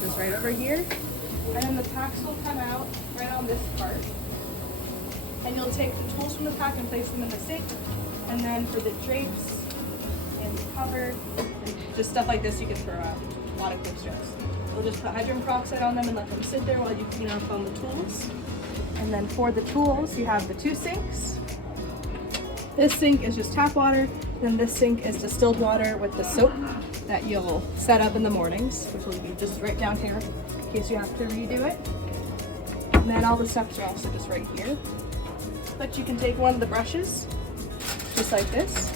Just right over here. And then the packs will come out right on this part. And you'll take the tools from the pack and place them in the sink. And then for the drapes and the cover, and just stuff like this, you can throw out a lot of quick strips. You'll just put hydrogen peroxide on them and let them sit there while you clean up on the tools. And then for the tools, you have the 2 sinks. This sink is just tap water. Then this sink is distilled water with the soap that you'll set up in the mornings, which will be just right down here in case you have to redo it. And then all the steps are also just right here. But you can take one of the brushes, just like this,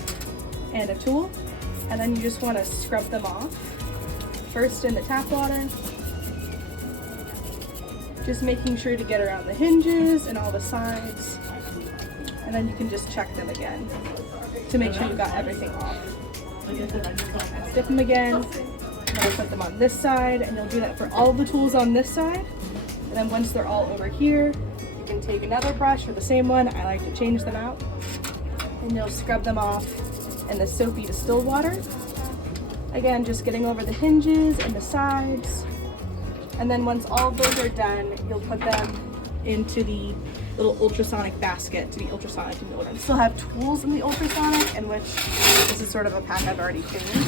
and a tool, and then you just want to scrub them off. First in the tap water, just making sure to get around the hinges and all the sides, and then you can just check them again to make sure you got everything off. Stick them again, and then put them on this side, and you'll do that for all the tools on this side. And then once they're all over here, you can take another brush or the same one. I like to change them out, and you'll scrub them off in the soapy distilled water. Again, just getting over the hinges and the sides. And then once all of those are done, you'll put them into the little ultrasonic basket to be ultrasonic in order. I still have tools in the ultrasonic, in which this is sort of a pack I've already cleaned.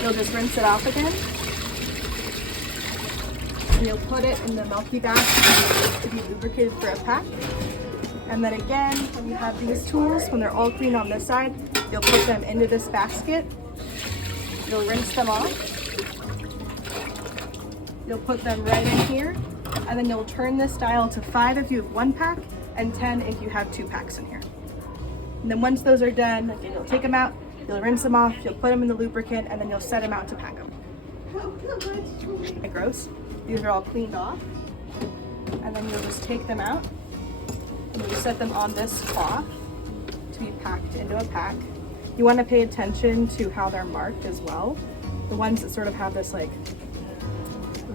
You'll just rinse it off again. And you'll put it in the milky basket to be lubricated for a pack. And then again, when you have these tools, when they're all clean on this side, you'll put them into this basket. You'll rinse them off. You'll put them right in here, and then you'll turn this dial to 5 if you have 1 pack, and 10 if you have 2 packs in here. And then once those are done, again, you'll take them out, you'll rinse them off, you'll put them in the lubricant, and then you'll set them out to pack them. Gross. These are all cleaned off. And then you'll just take them out, and you'll set them on this cloth to be packed into a pack. You want to pay attention to how they're marked as well. The ones that sort of have this like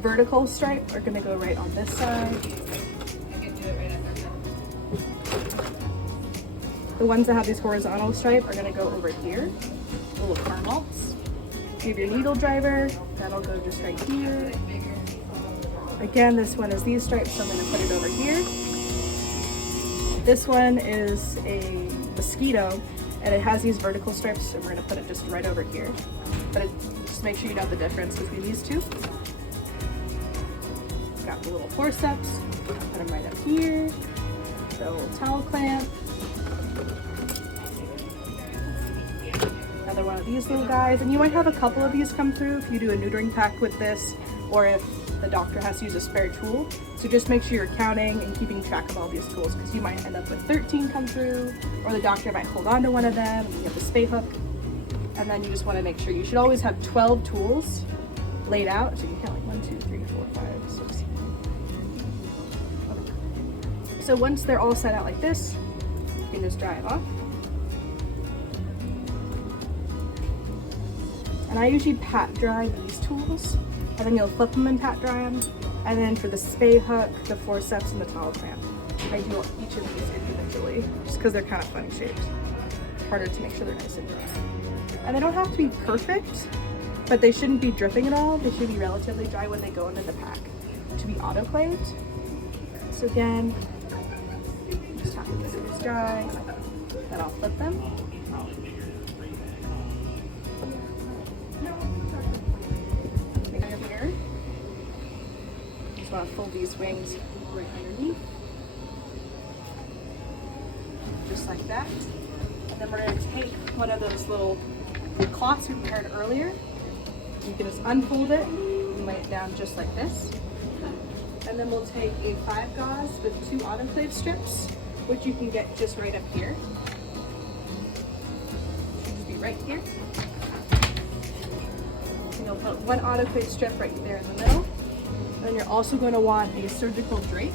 vertical stripe are going to go right on this side. The ones that have these horizontal stripe are going to go over here, little caramels. You have your needle driver, that'll go just right here. Again, this one is these stripes, so I'm going to put it over here. This one is a mosquito, and it has these vertical stripes, so we're going to put it just right over here. But just make sure you know the difference between these two. Got the little forceps, put them right up here. The little towel clamp. Another one of these little guys, and you might have a couple of these come through if you do a neutering pack with this, or if the doctor has to use a spare tool. So just make sure you're counting and keeping track of all these tools, because you might end up with 13 come through, or the doctor might hold on to one of them, and you have the spay hook, and then you just want to make sure you should always have 12 tools laid out, so you can count like 1, 2, 3, 4, 5, 6. Okay. So once they're all set out like this, you can just dry it off. And I usually pat dry these tools, and then you'll flip them and pat dry them. And then for the spay hook, the forceps, and the towel clamp, I do each of these individually, just because they're kind of funny shaped. It's harder to make sure they're nice and dry. And they don't have to be perfect, but they shouldn't be dripping at all. They should be relatively dry when they go into the pack to be autoclaved. So again, just have to get these dry, then I'll flip them. Here, just want to fold these wings right underneath, just like that. And then we're going to take one of those little cloths we prepared earlier. You can just unfold it and lay it down just like this. And then we'll take a 5 gauze with 2 autoclave strips, which you can get just right up here. Should just be right here. And you'll put 1 autoclave strip right there in the middle. And then you're also going to want a surgical drape,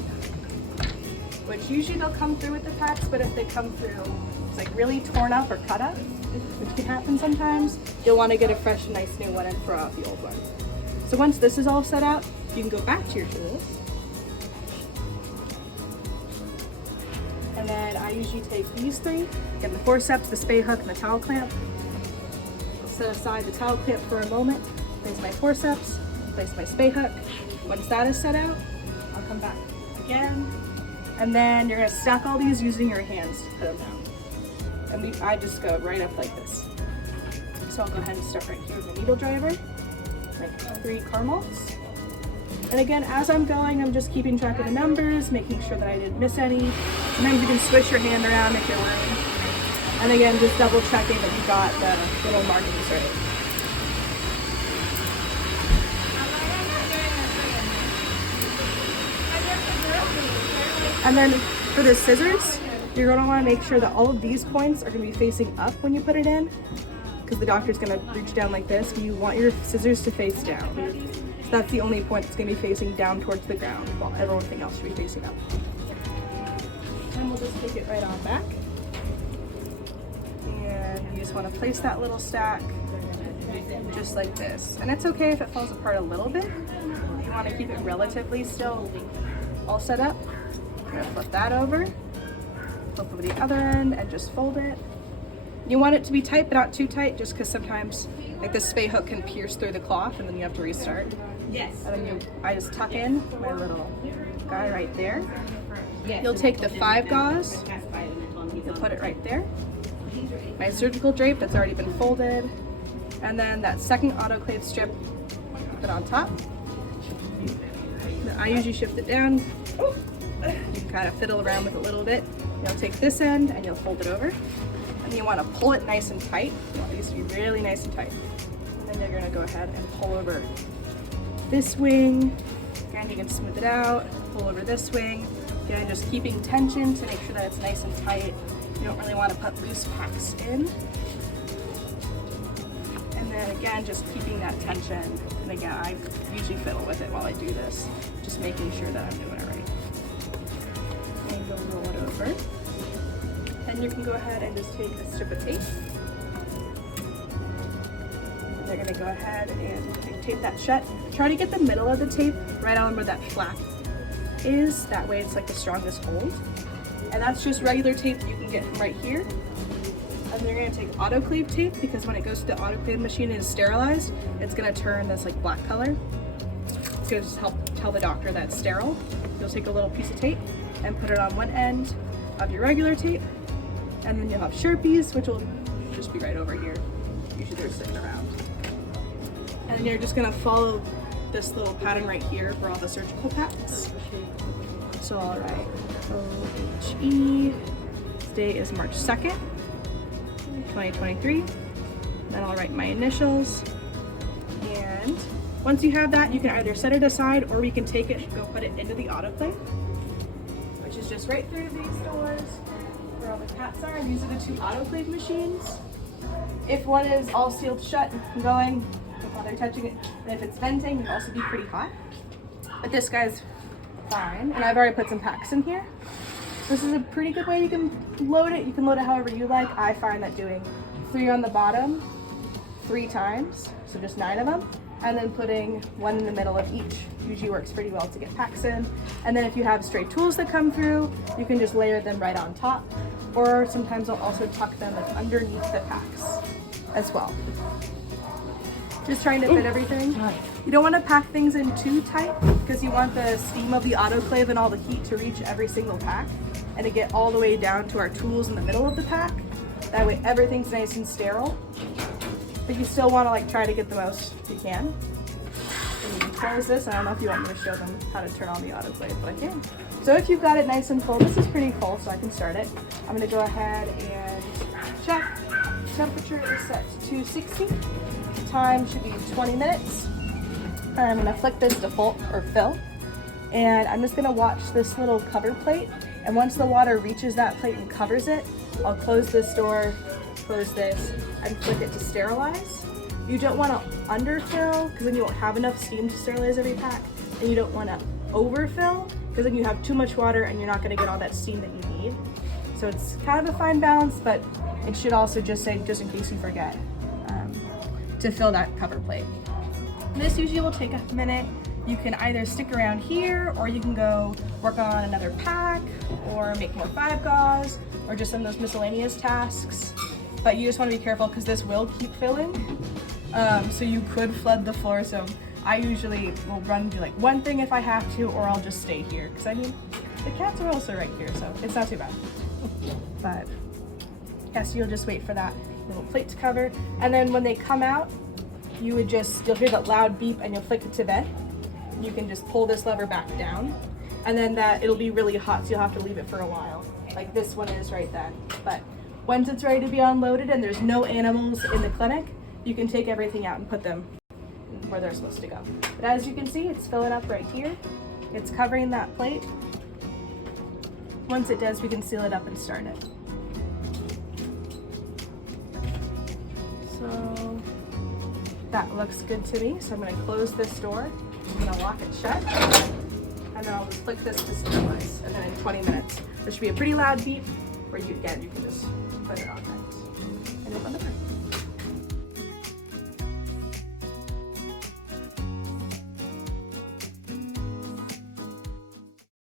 which usually they'll come through with the packs, but if they come through it's like really torn up or cut up, which can happen sometimes, you'll want to get a fresh, nice new one and throw out the old one. So once this is all set out, you can go back to your tools. And then I usually take these 3, again, the forceps, the spay hook, and the towel clamp. I'll set aside the towel clamp for a moment, place my forceps, place my spay hook. Once that is set out, I'll come back again. And then you're gonna stack all these using your hands to put them down. And I just go right up like this. So I'll go ahead and start right here with the needle driver, like 3 caramels. And again, as I'm going, I'm just keeping track of the numbers, making sure that I didn't miss any. Sometimes you can swish your hand around if you're worried. And again, just double checking that you got the little markings right. And then for the scissors, you're gonna wanna make sure that all of these points are gonna be facing up when you put it in, because the doctor's gonna reach down like this. You want your scissors to face down. So that's the only point that's gonna be facing down towards the ground, while everything else should be facing up. And we'll just take it right on back. And you just wanna place that little stack just like this. And it's okay if it falls apart a little bit. You wanna keep it relatively still all set up. You're gonna flip that over, flip over the other end, and just fold it. You want it to be tight, but not too tight, just because sometimes like this spay hook can pierce through the cloth and then you have to restart. Yes. And then I just tuck in my little guy right there. You'll take the 5 gauze, you'll put it right there. My surgical drape that's already been folded. And then that second autoclave strip, put on top. I usually shift it down. You can kind of fiddle around with it a little bit. You'll take this end and you'll fold it over. And you want to pull it nice and tight. You want these to be really nice and tight. And then you're going to go ahead and pull over this wing. Again, you can smooth it out. Pull over this wing. Again, just keeping tension to make sure that it's nice and tight. You don't really want to put loose packs in. And then again, just keeping that tension. And again, I usually fiddle with it while I do this, just making sure that I'm doing it right. And you'll roll it over. And you can go ahead and just take a strip of tape. And they're gonna go ahead and tape that shut. Try to get the middle of the tape right on where that flap is. That way it's like the strongest hold. And that's just regular tape you can get from right here. And they're gonna take autoclave tape, because when it goes to the autoclave machine and is sterilized, it's gonna turn this like black color. It's gonna just help tell the doctor that it's sterile. You'll take a little piece of tape and put it on one end of your regular tape. And then you'll have Sharpies, which will just be right over here. Usually they're sitting around. And then you're just gonna follow this little pattern right here for all the surgical packs. So I'll write OHE. Today is March 2nd, 2023. Then I'll write my initials. And once you have that, you can either set it aside or we can take it and go put it into the autoclave, which is just right through these doors where all the cats are. And these are the 2 autoclave machines. If one is all sealed shut and going, don't bother touching it. And if it's venting, it'll also be pretty hot. But this guy's fine. And I've already put some packs in here. This is a pretty good way you can load it. You can load it however you like. I find that doing 3 on the bottom 3 times, so just 9 of them, and then putting 1 in the middle of each usually works pretty well to get packs in. And then if you have stray tools that come through, you can just layer them right on top, or sometimes I'll also tuck them underneath the packs as well. Just trying to fit everything. You don't want to pack things in too tight, because you want the steam of the autoclave and all the heat to reach every single pack and to get all the way down to our tools in the middle of the pack. That way everything's nice and sterile. But you still want to like try to get the most you can. And you can close this. I don't know if you want me to show them how to turn on the autoclave, but I can. So if you've got it nice and full, this is pretty full, so I can start it. I'm going to go ahead and check. Temperature is set to 260. Time should be 20 minutes. I'm going to flick this to full or fill. And I'm just going to watch this little cover plate. And once the water reaches that plate and covers it, I'll close this door, close this, and flick it to sterilize. You don't want to underfill, because then you won't have enough steam to sterilize every pack. And you don't want to overfill, because then you have too much water and you're not going to get all that steam that you need. So it's kind of a fine balance, but it should also just say, just in case you forget, to fill that cover plate. This usually will take a minute. You can either stick around here, or you can go work on another pack, or make more 5 gauze, or just some of those miscellaneous tasks. But you just want to be careful, because this will keep filling. So you could flood the floor. So I usually will run and do like one thing if I have to, or I'll just stay here. Because I mean, the cats are also right here, so it's not too bad. But yeah, so you'll just wait for that little plate to cover. And then when they come out, you'll hear that loud beep and you'll flick it to bed. You can just pull this lever back down, and then it'll be really hot, so you'll have to leave it for a while. Like this one is right then. But once it's ready to be unloaded and there's no animals in the clinic, you can take everything out and put them where they're supposed to go. But as you can see, it's filling up right here. It's covering that plate. Once it does, we can seal it up and start it. So that looks good to me. So I'm going to close this door. I'm going to lock it shut. And then I'll just flick this to sterilize. And then in 20 minutes, there should be a pretty loud beep where you can just put it on tight and open the